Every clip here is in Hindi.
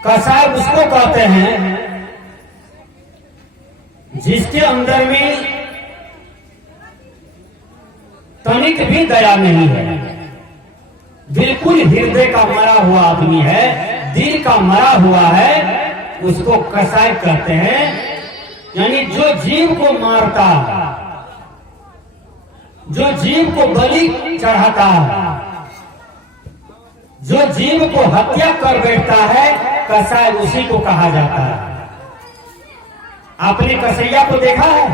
कसाय उसको कहते हैं जिसके अंदर में तनिक भी दया नहीं है, बिल्कुल हृदय का मरा हुआ आदमी है, दिल का मरा हुआ है, उसको कसाय कहते हैं। यानी जो जीव को मारता, जो जीव को बलि चढ़ाता, जो जीव को हत्या कर बैठता है, कसाय उसी को कहा जाता है। आपने कसैया को देखा है?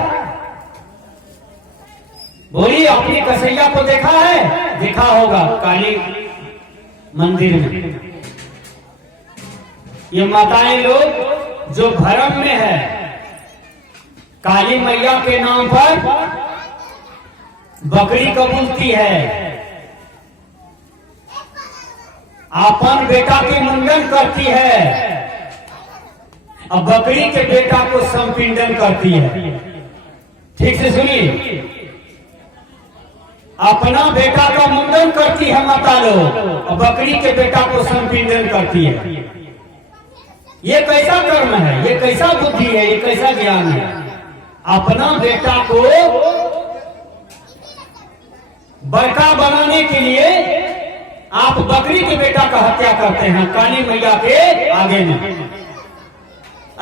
बोलिए, आपने कसैया को देखा है? देखा होगा काली मंदिर में। ये माताएं लोग जो भरम में है, काली मैया के नाम पर बकरी कबूलती है, आपन बेटा की मुंडन करती है, अब बकरी के बेटा को संपिंडन करती है। ठीक से सुनिए, अपना बेटा का मुंडन करती है माता लोग, और बकरी के बेटा को संपिंडन करती है। ये कैसा कर्म है, ये कैसा बुद्धि है, ये कैसा ज्ञान है? अपना बेटा को बड़का बनाने के लिए आप बकरी के बेटा का हत्या करते हैं काली मैया के आगे में।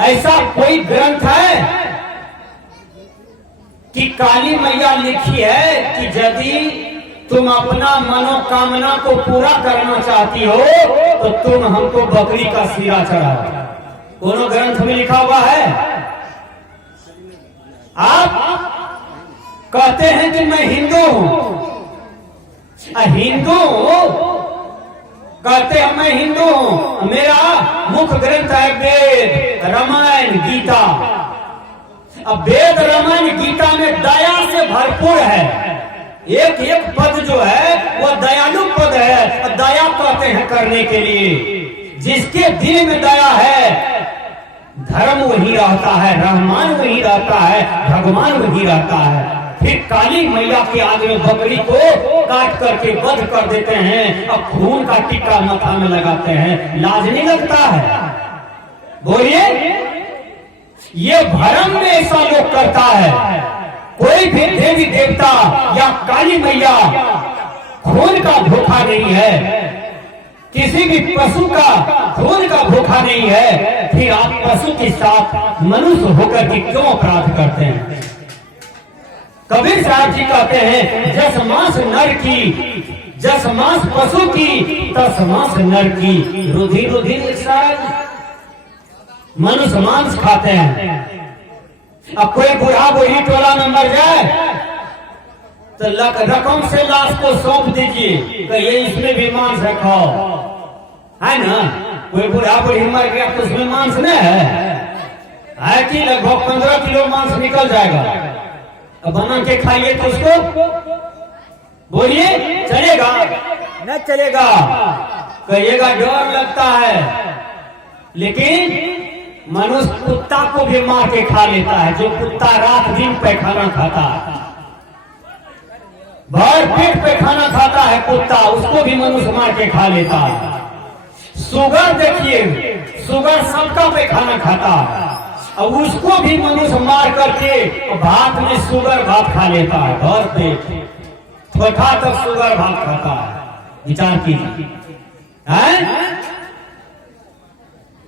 ऐसा कोई ग्रंथ है कि काली मैया लिखी है कि यदि तुम अपना मनोकामना को पूरा करना चाहती हो तो तुम हमको बकरी का सिरा चढ़ाओ? दोनों ग्रंथ में लिखा हुआ है। आप कहते हैं कि मैं हिंदू हूं, हिंदू कहते हैं मैं हिंदू हूं, मेरा मुख्य ग्रंथ है वेद, रामायण, गीता। अब वेद, रामायण, गीता में दया से भरपूर है, एक एक पद जो है वो दयालु पद है। दया कहते हैं करने के लिए, जिसके दिल में दया है धर्म वही रहता है, रहमान वही रहता है, भगवान वही रहता है। फिर काली मैया के आगे बकरी को काट करके वध कर देते हैं, अब खून का टीका माथा में लगाते हैं, लाज नहीं लगता है? बोलिए, ये भरम में ऐसा लोग करता है। कोई भी देवी देवता या काली मैया खून का धोखा नहीं है, किसी भी पशु का खून का धोखा नहीं है। फिर आप पशु के साथ मनुष्य होकर के क्यों अपराध करते हैं? कबीर साहब जी कहते हैं, जस मांस नर की, जस मांस पशु की, तस मांस नर की। रुधिर रुधिर सारा मनुष्य मांस खाते हैं। अब कोई बूढ़ा बूढ़ी टोला में मर जाए तो रकम से लाश को सौंप दीजिए कि ये इसमें भी मांस रखो, है ना? कोई बूढ़ा बूढ़ी मर गया तो उसमें मांस नहीं है कि लगभग 15 किलो मांस निकल जाएगा। अब बना के खाइए तो उसको, बोलिए, चलेगा? नहीं चलेगा, कहिएगा डर लगता है। लेकिन मनुष्य कुत्ता को भी मार के खा लेता है। जो कुत्ता रात दिन पैखाना खाता है, भर पेट पैखाना खाता है कुत्ता, उसको भी मनुष्य मार के खा लेता है। सुगर देखिए, सुगर सबका पैखाना खाता है, और उसको भी मनुष्य मार करके भात में सुगर भात खा लेता है। भर पेट थोड़ा तक सुगर भात खाता है। विचार कीजिए।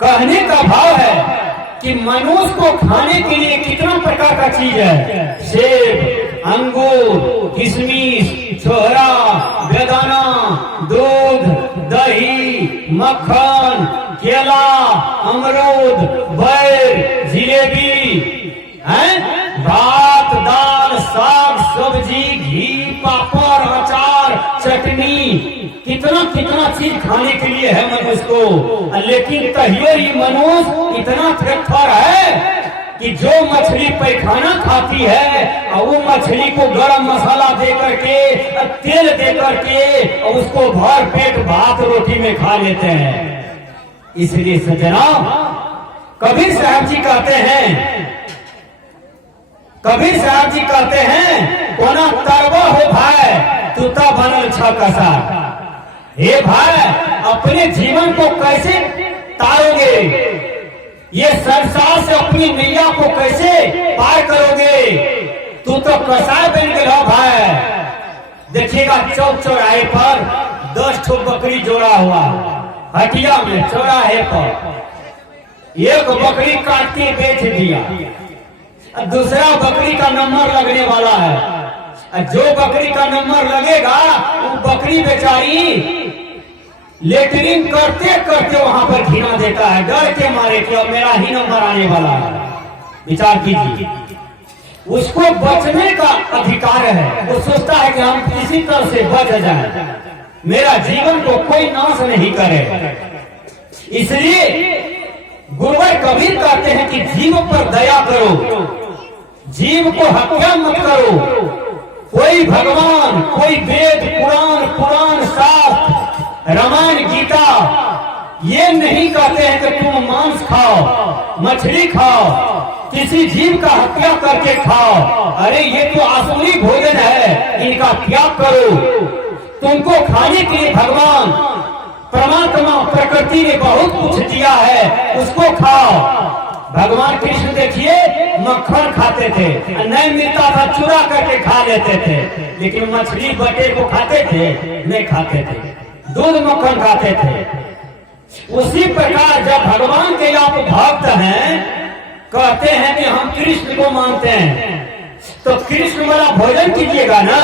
कहने का भाव है कि मनुष्य को खाने के लिए कितना प्रकार का चीज है। सेब, अंगूर, किशमिश, छोहरा, बेदाना, दूध, दही, मक्खन, केला, अमरूद, बैर, जिलेबी, भात, दाल, साग, सब्जी, घी, पापड़, अचार, चटनी, कितना कितना चीज खाने के लिए है मनुष्य को। लेकिन कहियो ही मनुष्य इतना थेथर है कि जो मछली पैखाना खाती है और वो मछली को गरम मसाला दे करके, तेल दे करके, और उसको भर पेट भात रोटी में खा लेते हैं। इसलिए सज्जना, कबीर साहब जी कहते हैं, कबीर साहब जी कहते हैं, कोना तरवा हो भाई तूता बनल छ कसा। हे भाई, अपने जीवन को कैसे तारोगे, ये संसार से अपनी नैया को कैसे पार करोगे? तू तो कसाय बन के रहो भाई। देखिएगा चौक चौराहे पर 10 ठो बकरी जोड़ा हुआ, हटिया में चौराहे पर एक बकरी काट के बेच दिया, दूसरा बकरी का नंबर लगने वाला है। जो बकरी का नंबर लगेगा वो बकरी बेचारी लेटरिंग करते करते वहां पर घिना देता है, डर के मारे कि अब मेरा ही नंबर आने वाला है। विचार कीजिए, उसको बचने का अधिकार है। वो सोचता है कि हम किसी तरह से बच जाएं, मेरा जीवन को कोई नाश नहीं करे। इसलिए गुरुवर कबीर कहते हैं कि जीव पर दया करो, जीव को हत्या मत करो। कोई भगवान, कोई वेद, पुराण शास्त्र, रामायण, गीता ये नहीं कहते हैं कि तुम मांस खाओ, मछली खाओ, किसी जीव का हत्या करके खाओ। अरे ये तो आसुरी भोजन है, इनका त्याग करो। तुमको खाने के लिए भगवान परमात्मा प्रकृति ने बहुत कुछ दिया है, उसको खाओ। भगवान कृष्ण देखिए मक्खन खाते थे, नहीं मिलता था चुरा करके खा लेते थे, लेकिन मछली बटे को खाते थे? नहीं खाते थे, दूध मक्खन खाते थे। उसी प्रकार जब भगवान के आप भक्त हैं, कहते हैं कि हम कृष्ण को मानते हैं, तो कृष्ण वाला भोजन कीजिएगा ना,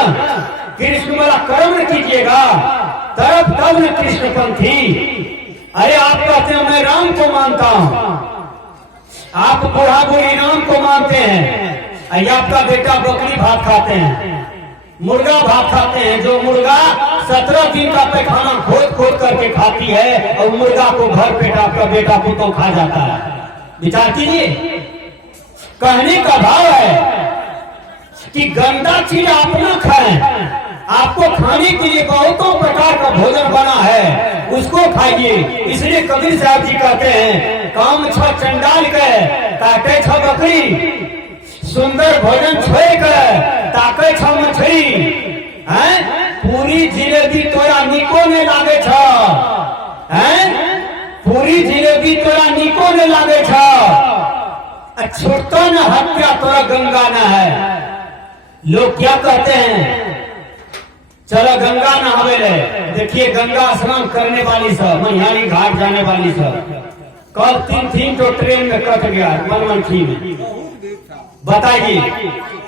कृष्ण वाला कर्म कीजिएगा, तब न कृष्णपंथी। अरे आप कहते हैं मैं राम को मानता हूं, आप बूढ़ा बूढ़ी राम को मानते हैं, आपका बेटा बकरी भात खाते हैं, मुर्गा भात खाते हैं। जो मुर्गा 17 दिन का पैखाना खोद खोद करके खाती है, और मुर्गा को भर पेट आपका बेटा को तो खा जाता है। विचार कीजिए, कहने का भाव है कि गंदा चीज आप न खाएं, आपको खाने के लिए बहुतों प्रकार का भोजन बना है, उसको खाइए। इसलिए कबीर साहब जी कहते हैं काम छ चंडाल के काटे छ बकरी, सुंदर भोजन छोड़ के ताके छ मछली। पूरी जिलेबी तोरा निको ने लागे छ, पूरी जिलेबी तोरा निको ने लागे छ, छुट्टा न हत्या तोरा गंगा न है। लोग क्या कहते हैं, चलो गंगा नहावे ले। देखिए गंगा स्नान करने वाली सब, मनिहारी घाट जाने वाली सब, कल 3 तो ट्रेन में कट गया मनमनखी में। बताइए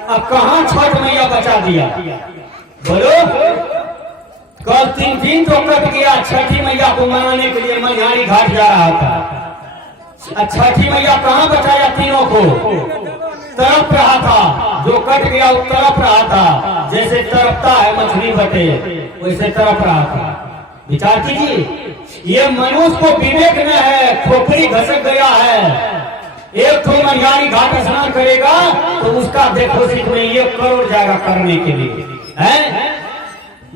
अब कहाँ छठ मैया बचा दिया? बोलो, कल 3 तो कट गया। छठी मैया को मनाने के लिए मनिहारी घाट जा रहा था, छठी मैया कहाँ बचाया? तीनों को तरफ रहा था, जो कट गया वो तरफ रहा था, जैसे तरफता है मछली बटे वैसे तरफ रहा था। विचार कीजिए, ये मनुष्य को विवेक न है, खोपड़ी घसक गया है। एक तो मनिहारी घाट स्नान करेगा तो उसका देखो सिख में 1 करोड़ जाएगा करने के लिए, है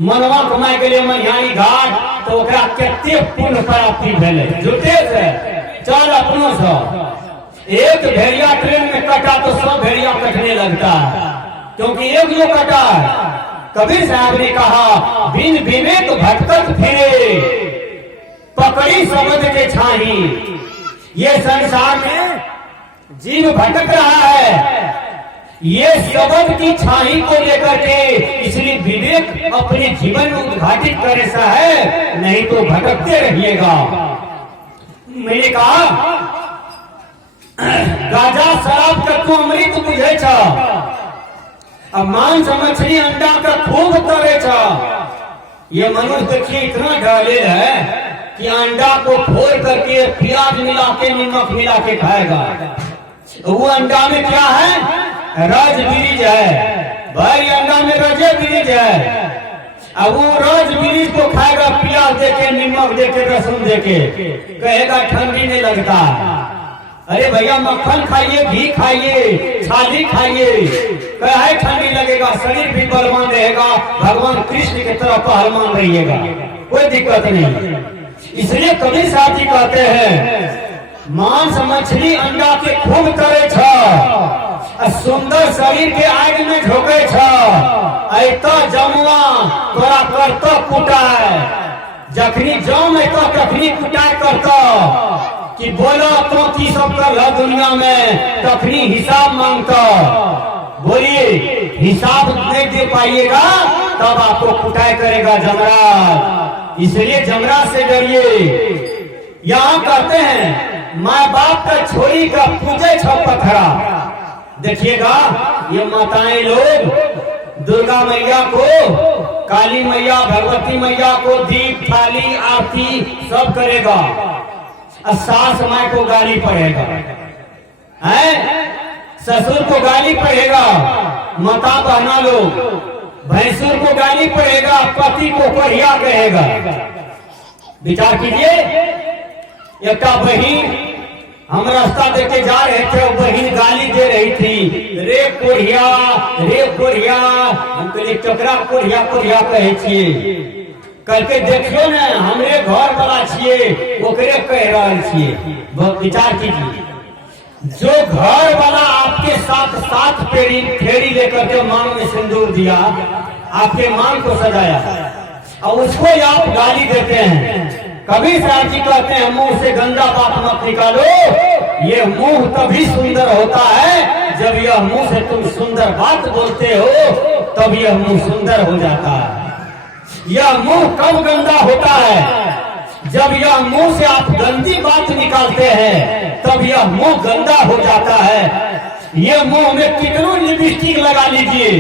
मनवा कमाए के लिए मनिहारी घाट, तो कितने पुण्य प्राप्ति भेले। जुटे से चल अपनों से एक भेड़िया ट्रेन में कटा तो सब भेड़िया कटने लगता है, क्योंकि एक जो कटा है। कबीर साहब ने कहा बिन विवेक भटकत फिरे, पकड़ी शब्द के छाही। ये संसार में जीव भटक रहा है ये शब्द की छाही को लेकर के, इसलिए विवेक अपने जीवन में उद्घाटित करे सा है, नहीं तो भटकते रहिएगा। मैंने कहा गाजा शराब का तू अमृत बुझे छ, अब मांस मछली अंडा का खूब तरे छ। ये मनुष्य देखिए इतना डाले है कि अंडा को फोड़ करके प्याज मिला के नमक मिला के खाएगा। वो अंडा में क्या है? रज बीज है भाई, अंडा में रजे बीज है। अब वो रज बीज को खाएगा, प्याज देके नमक देके रसून देके, कहेगा ठंडी नहीं लगता। अरे भैया मक्खन खाइए, घी खाइए, छाली खाइए, कहे ठंडी लगेगा, शरीर भी बलवान रहेगा, भगवान कृष्ण की तरफ पहलवान रहिएगा, कोई दिक्कत नहीं। इसलिए कबीर साहब जी कहते हैं मांस मछली अंडा के खूब करे छ, सुंदर शरीर के आग में झोंके छ, ऐता जमुआ तोरा करता कुटाए, जखनी जम ऐता तखनी कुटाए करता। कि बोलो तो की सब कर लो दुनिया में, तखनी हिसाब मांगता। बोलिए हिसाब नहीं दे पाइएगा तब आपको कुटाई करेगा जमराज। इसलिए जमराज से डरिए। यहाँ कहते हैं माँ बाप का छोरी का पूजे छो पत्थरा। देखिएगा ये माताएं लोग दुर्गा मैया को, काली मैया, भगवती मैया को दीप, थाली, आरती सब करेगा। सास माँ को गाली पड़ेगा, है ससुर को गाली पड़ेगा, माता बहना लोग, भैंसुर को गाली पड़ेगा, पति को कहिया कहेगा। विचार कीजिए, एक बहन हम रास्ता देके जा रहे थे, वो बहन गाली दे रही थी, रे कोढ़िया, रे कोढ़िया। हम कहलिए ककरा कोढ़िया कोढ़िया कहे छिए? करके देखियो ने हमरे घर वाला छिए, ओकरे कह रहा छिए। विचार कीजिए, जो घर वाला आपके साथ साथ फेरी लेकर के मांग में सिंदूर दिया, आपके मांग को सजाया, और उसको आप गाली देते हैं। कभी साहब जी कहते हैं मुंह से गंदा बात मत निकालो। ये मुंह तभी सुंदर होता है जब यह मुंह से तुम सुंदर बात बोलते हो, तब यह मुंह सुंदर हो जाता है। यह मुंह कब गंदा होता है? जब यह मुंह से आप गंदी बात निकालते हैं, तब यह मुंह गंदा हो जाता है। यह मुंह में कितनों लिपस्टिक लगा लीजिए,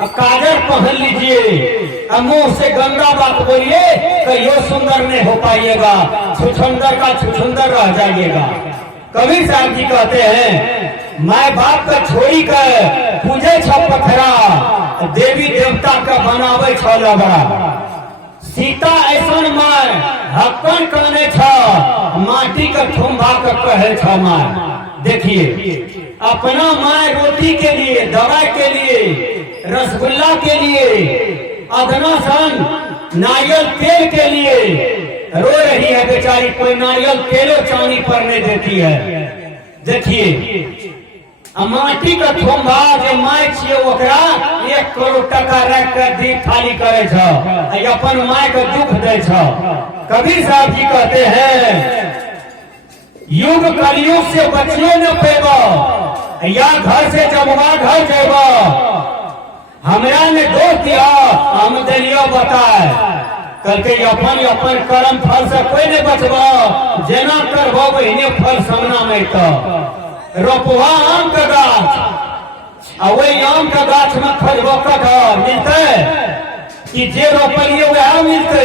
काजल पहन लीजिए, मुंह से गंदा बात बोलिए, कहियो सुंदर नहीं हो पाइएगा, छुछुंदर का छुछुंदर रह जाइएगा। कबीर साहब जी कहते हैं माँ बाप का छोड़ी कर पूजे छ पत्थरा, देवी देवता का बनावे छ लगड़ा। सीता ऐसन मार हक्कन कहने छ, माटी का ठुम्भा का कहे छ मार। देखिए अपना माँ रोटी के लिए, दवाई के लिए, रसगुल्ला के लिए, अदना सन नारियल तेल के लिए रो रही है बेचारी, कोई नारियल तेलो चांदी पर नहीं देती है। देखिए माटी का ठुम्भा जो माय छिए ओकरा 1 करोड़ टका रख कर दीप थाली करे छ, अपन माय के दुख दे छ। कबीर साहब जी कहते हैं युग कलयुग से बचियो न पेबो, या घर से जमुआ घर जेबो। हमरा ने दोष दिया, हम दलियो बताए, करके अपन अपन कर्म फल से कोई नहीं बचबो। जेना करबो वही फल सामना में। तो रोपवा आम का गाछ, और वही आम का गाछ में खोजबो कटहर मिलते कि जे रोपलिए वह मिलते।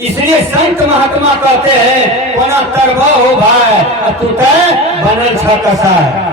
इसलिए संत महात्मा कहते हैं कोना तरबो हो भाई, तू बनल छ कसाय।